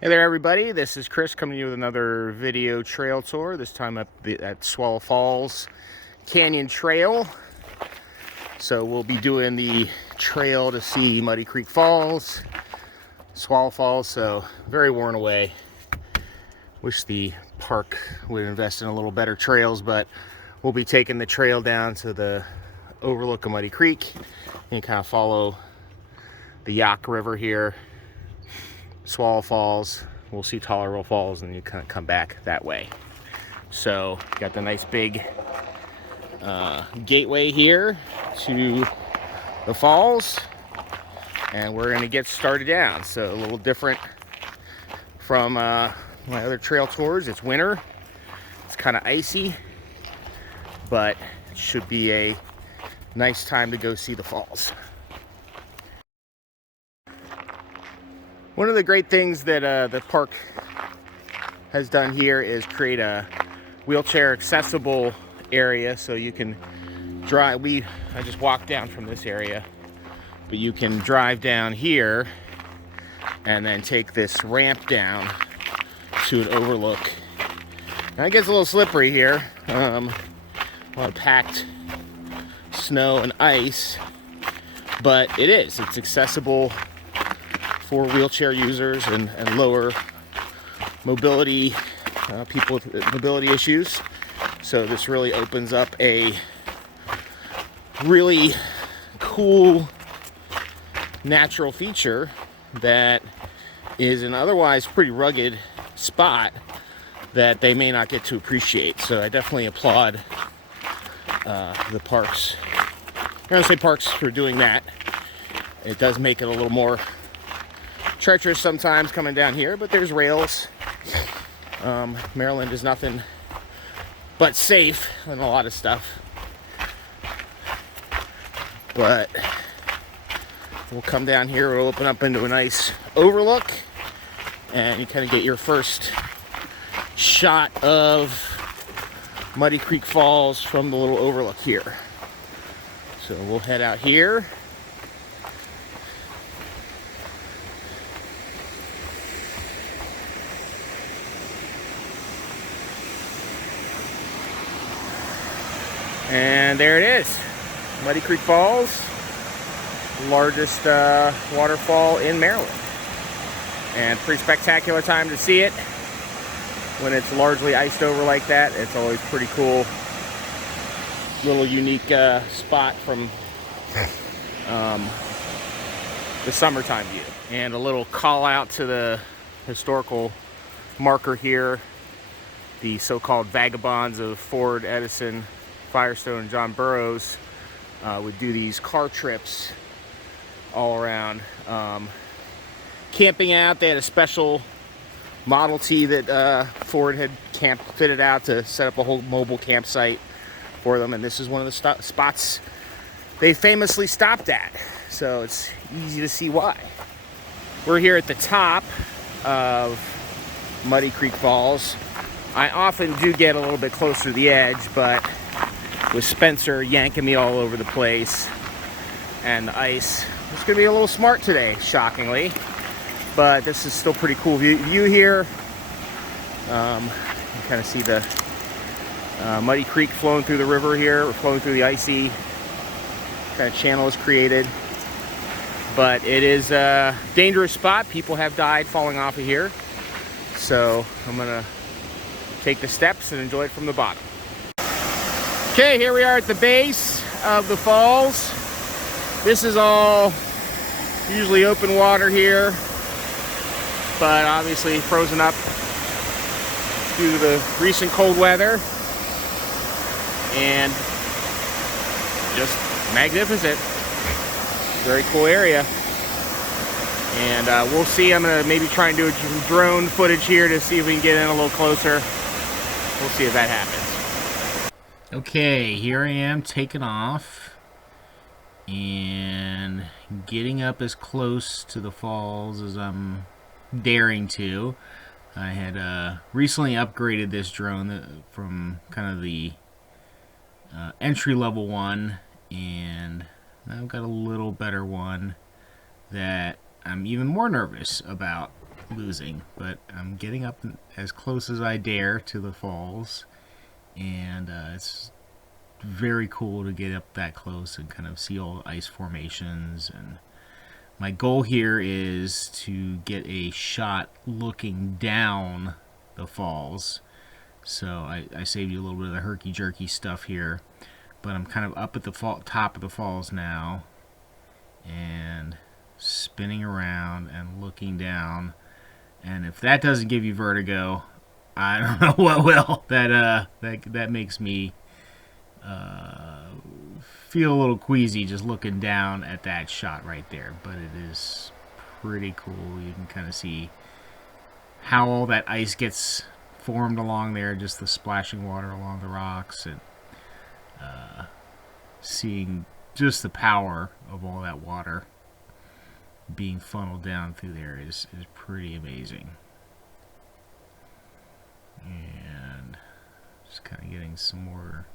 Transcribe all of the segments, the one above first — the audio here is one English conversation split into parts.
Hey there everybody, this is Chris coming to you with another video trail tour, this time at Swallow Falls Canyon Trail. So we'll be doing the trail to see Muddy Creek Falls, Swallow Falls, so very worn away. Wish the park would invest in a little better trails, but we'll be taking the trail down to the overlook of Muddy Creek and kind of follow the Yak River here. Swallow Falls, we'll see Tolerable Falls, and you kind of come back that way. So got the nice big gateway here to the falls, and we're going to get started down. So a little different from my other trail tours. It's winter, it's kind of icy, but it should be a nice time to go see the falls. One of the great things that the park has done here is create a wheelchair accessible area, so you can drive. I just walked down from this area, but you can drive down here and then take this ramp down to an overlook. Now it gets a little slippery here, a lot of packed snow and ice, but it's accessible for wheelchair users and lower mobility, people with mobility issues. So this really opens up a really cool natural feature that is an otherwise pretty rugged spot that they may not get to appreciate. So I definitely applaud the parks. I'm going to say parks for doing that. It does make it a little more treacherous sometimes coming down here, but there's rails. Maryland is nothing but safe in a lot of stuff, but we'll come down here, we'll open up into a nice overlook, and you kind of get your first shot of Muddy Creek Falls from the little overlook here. So we'll head out here. And there it is, Muddy Creek Falls, largest waterfall in Maryland. And pretty spectacular time to see it. When it's largely iced over like that, it's always pretty cool. Little unique spot from the summertime view. And a little call out to the historical marker here, the so-called vagabonds of Ford, Edison, Firestone, and John Burroughs would do these car trips all around, camping out. They had a special Model T that Ford had fitted out to set up a whole mobile campsite for them, and this is one of the spots they famously stopped at, so it's easy to see why. We're here at the top of Muddy Creek Falls. I often do get a little bit closer to the edge, but with Spencer yanking me all over the place and the ice, it's going to be a little smart today, shockingly. But this is still pretty cool view here. You kind of see the Muddy Creek flowing through the river here, or flowing through the icy kind of channel is created. But it is a dangerous spot. People have died falling off of here. So I'm going to take the steps and enjoy it from the bottom. Okay, here we are at the base of the falls. This is all usually open water here, but obviously frozen up due to the recent cold weather, and just magnificent. Very cool area. And we'll see. I'm gonna maybe try and do some drone footage here to see if we can get in a little closer. We'll see if that happens. Okay, here I am taking off and getting up as close to the falls as I'm daring to. I had recently upgraded this drone from kind of the entry-level one, and I've got a little better one that I'm even more nervous about losing, but I'm getting up as close as I dare to the falls, and it's very cool to get up that close and kind of see all the ice formations. And my goal here is to get a shot looking down the falls. So I saved you a little bit of the herky-jerky stuff here, but I'm kind of up at the top of the falls now and spinning around and looking down. And if that doesn't give you vertigo, I don't know what will. That makes me feel a little queasy just looking down at that shot right there. But it is pretty cool. You can kind of see how all that ice gets formed along there, just the splashing water along the rocks, and seeing just the power of all that water being funneled down through there is pretty amazing. And just kind of getting some more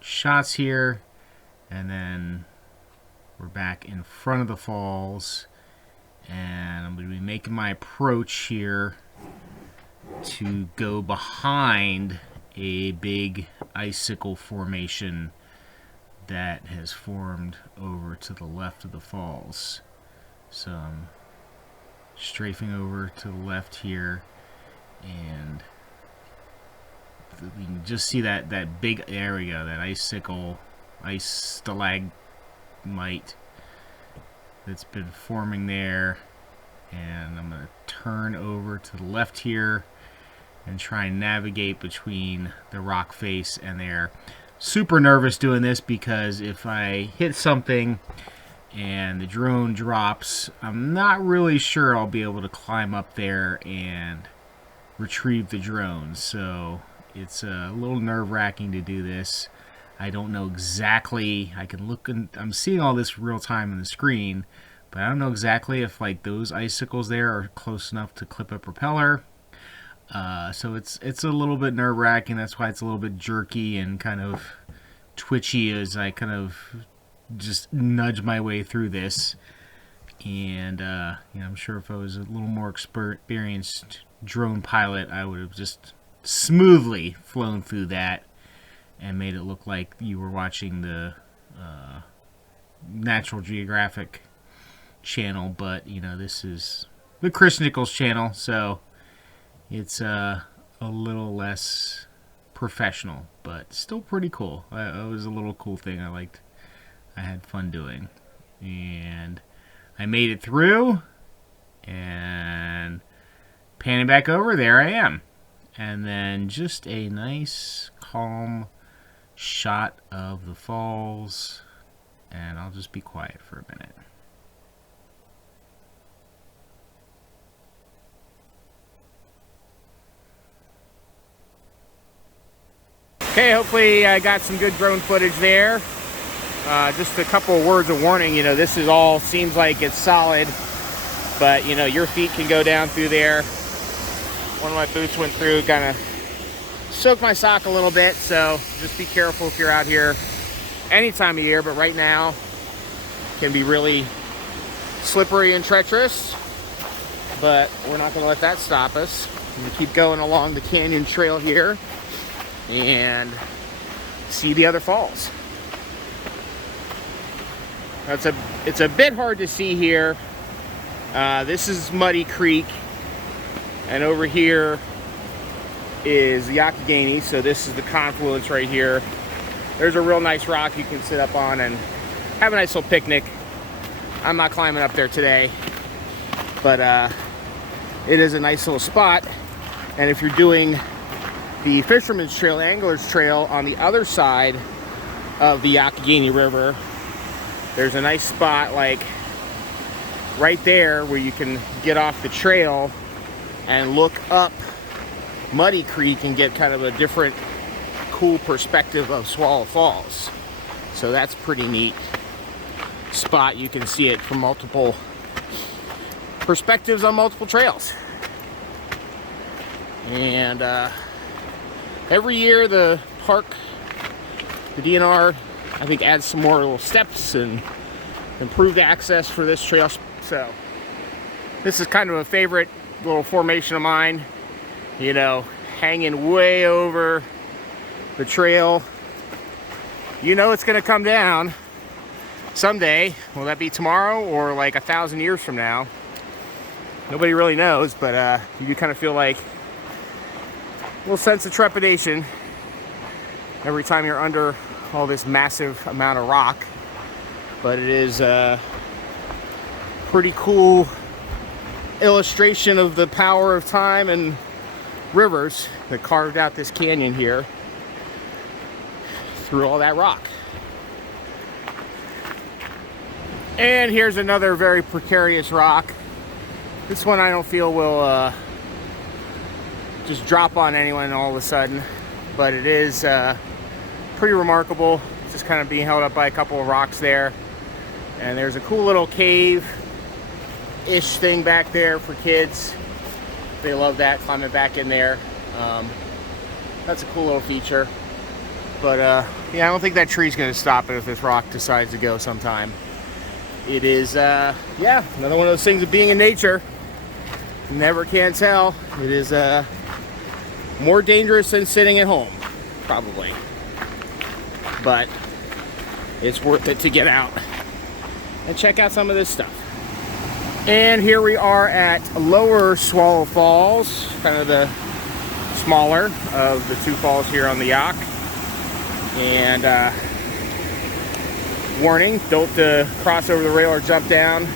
shots here, and then we're back in front of the falls, and I'm going to be making my approach here to go behind a big icicle formation that has formed over to the left of the falls. So I'm strafing over to the left here, and you can just see that big area, that icicle, ice stalagmite that's been forming there. And I'm going to turn over to the left here and try and navigate between the rock face and there. Super nervous doing this because if I hit something and the drone drops, I'm not really sure I'll be able to climb up there and retrieve the drone. So it's a little nerve-wracking to do this. I don't know exactly. I can look and I'm seeing all this real time on the screen, but I don't know exactly if like those icicles there are close enough to clip a propeller. So it's a little bit nerve-wracking. That's why it's a little bit jerky and kind of twitchy as I kind of just nudge my way through this. And I'm sure if I was a little more experienced drone pilot, I would have just smoothly flown through that and made it look like you were watching the Natural Geographic channel. But this is the Chris Nichols channel, so it's a little less professional, but still pretty cool. It was a little cool thing I had fun doing. And I made it through, and panning back over, there I am. And then just a nice, calm shot of the falls, and I'll just be quiet for a minute. Okay, hopefully I got some good drone footage there. Just a couple of words of warning, this is all seems like it's solid, but your feet can go down through there. One of my boots went through, kind of soaked my sock a little bit, so just be careful if you're out here any time of year, but right now can be really slippery and treacherous, but we're not going to let that stop us. We're going to keep going along the canyon trail here and see the other falls. It's a bit hard to see here. This is Muddy Creek, and over here is the Youghiogheny, so this is the confluence right here. There's a real nice rock you can sit up on and have a nice little picnic. I'm not climbing up there today, but it is a nice little spot. And if you're doing the Fisherman's Trail, Angler's Trail on the other side of the Youghiogheny River, there's a nice spot like right there where you can get off the trail and look up Muddy Creek and get kind of a different cool perspective of Swallow Falls. So that's pretty neat spot. You can see it from multiple perspectives on multiple trails. And every year the park, the DNR, I think adds some more little steps and improved access for this trail. So This is kind of a favorite little formation of mine, you know, hanging way over the trail. You know it's gonna come down someday. Will that be tomorrow or like 1,000 years from now? Nobody really knows, but you do kind of feel like a little sense of trepidation every time you're under all this massive amount of rock. But it is a pretty cool illustration of the power of time and rivers that carved out this canyon here through all that rock. And here's another very precarious rock. This one I don't feel will just drop on anyone all of a sudden, but it is pretty remarkable. It's just kind of being held up by a couple of rocks there. And there's a cool little cave-ish thing back there for kids. They love that, climbing back in there. That's a cool little feature. But yeah, I don't think that tree's gonna stop it if this rock decides to go sometime. It is, yeah, another one of those things of being in nature. You never can tell. It is more dangerous than sitting at home, probably. But it's worth it to get out and check out some of this stuff. And here we are at Lower Swallow Falls, kind of the smaller of the two falls here on the Yacht. And warning, don't cross over the rail or jump down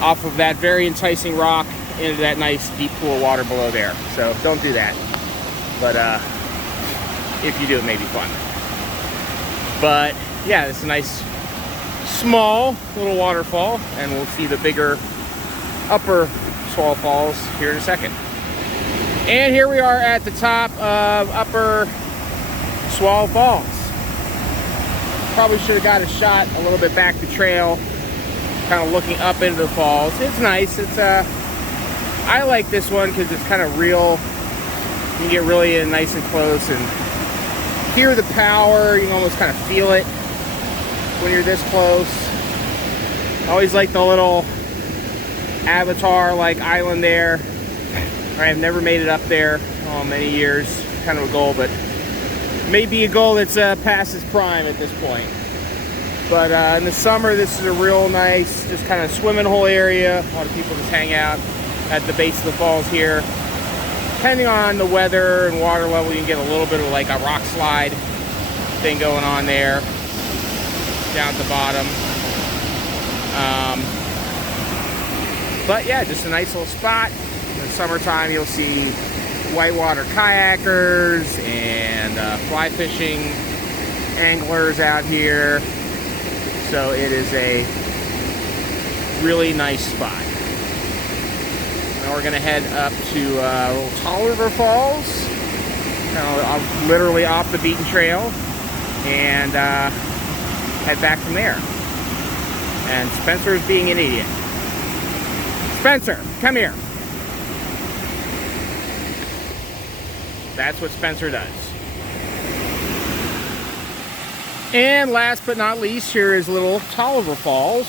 off of that very enticing rock into that nice deep pool of water below there. So don't do that. But if you do, it may be fun. But yeah, it's a nice small little waterfall, and we'll see the bigger Upper Swallow Falls here in a second. And here we are at the top of Upper Swallow Falls. Probably should have got a shot a little bit back the trail, kind of looking up into the falls. It's nice. It's I like this one because it's kind of real. You can get really in nice and close and hear the power. You can almost kind of feel it when you're this close. I always like the little Avatar-like island there. I have never made it up there in many years. Kind of a goal, but maybe a goal that's past its prime at this point. But in the summer, this is a real nice, just kind of swimming hole area. A lot of people just hang out at the base of the falls here. Depending on the weather and water level, you can get a little bit of like a rock slide thing going on there down at the bottom. But yeah, just a nice little spot. In the summertime, you'll see whitewater kayakers and fly fishing anglers out here. So it is a really nice spot. Now we're gonna head up to Little Tolliver Falls, literally off the beaten trail, and head back from there. And Spencer is being an idiot. Spencer, come here. That's what Spencer does. And last but not least, here is Little Tolliver Falls,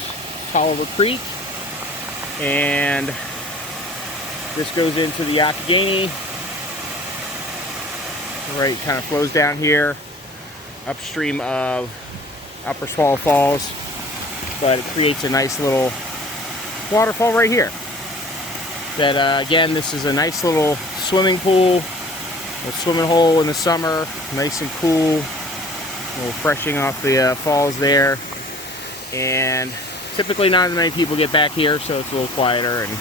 Tolliver Creek. And this goes into the Youghiogheny. Right, kind of flows down here, upstream of Upper Swallow Falls. But it creates a nice little waterfall right here. That, again, this is a nice little swimming pool. A swimming hole in the summer, nice and cool, a little freshing off the falls there. And typically not as many people get back here, so it's a little quieter and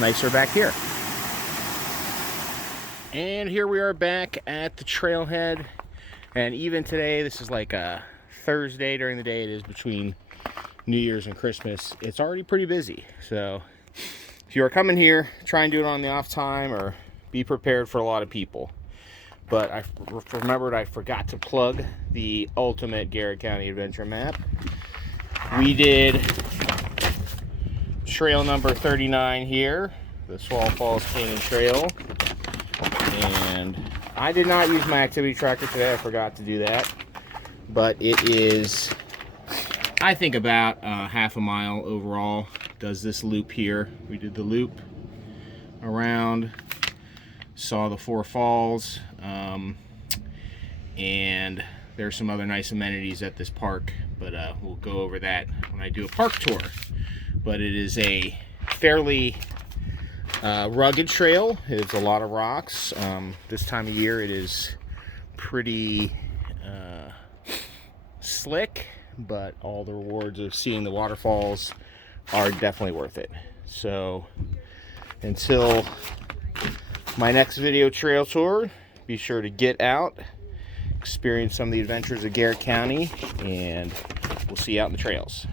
nicer back here. And here we are back at the trailhead. And even today, this is like a Thursday during the day. It is between New Year's and Christmas. It's already pretty busy. So if you are coming here, try and do it on the off time or be prepared for a lot of people. But I remembered I forgot to plug the ultimate Garrett County Adventure map. We did trail number 39 here, the Swallow Falls Canyon Trail. And I did not use my activity tracker today. I forgot to do that. But it is, I think, about half a mile overall does this loop here. We did the loop around, saw the 4 falls, and there's some other nice amenities at this park, but we'll go over that when I do a park tour. But it is a fairly rugged trail. It's a lot of rocks. This time of year it is pretty slick, but all the rewards of seeing the waterfalls are definitely worth it. So until my next video trail tour, be sure to get out, experience some of the adventures of Garrett County, and we'll see you out in the trails.